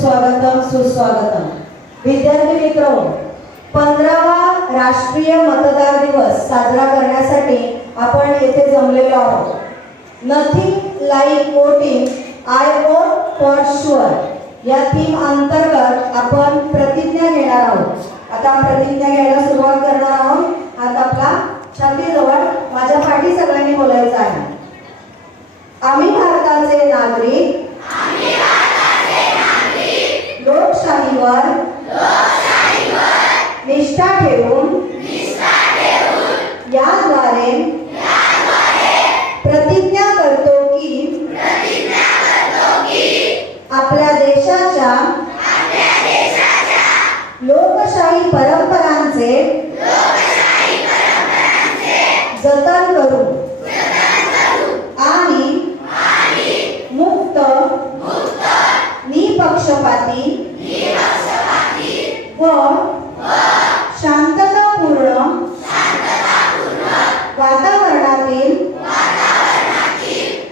सुस्वागतम सुस्वागतम। विद्यार्थी मित्रों, 15वा राष्ट्रीय मतदार दिवस साजरा करण्यासाठी आपण येथे जमलेलो आहोत। Nothing like voting, I vote for sure या थीम अंतर्गत आपण प्रतिज्ञा घेणार आहोत। आता प्रतिज्ञा घ्यायला सुरुवात करणार आहोत। हात आपला छातीजवळ, माझ्या पाठी सगळ्यांनी बोलायचं आहे। आम्ही भारताचे नागरिक लोकशाहीवर निष्ठा ठेवून याद्वारे प्रतिज्ञा करतो की आपल्या देशाच्या लोकशाही परंपरांचे जतन करू आणि मुक्त निपक्षपाती व शांततापूर्ण वातावरणातील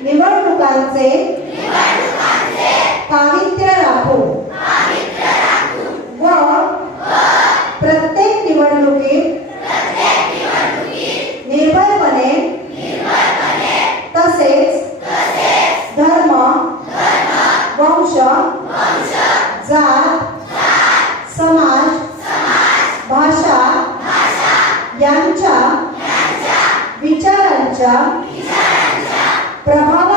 निवडणुकांचे पावित्र्य राखू व प्रत्येक निवडणुकीत निर्भयपणे तसेच धर्म, वंश, जात, समाज, भाषा यांच्या विचारांच्या प्रभाव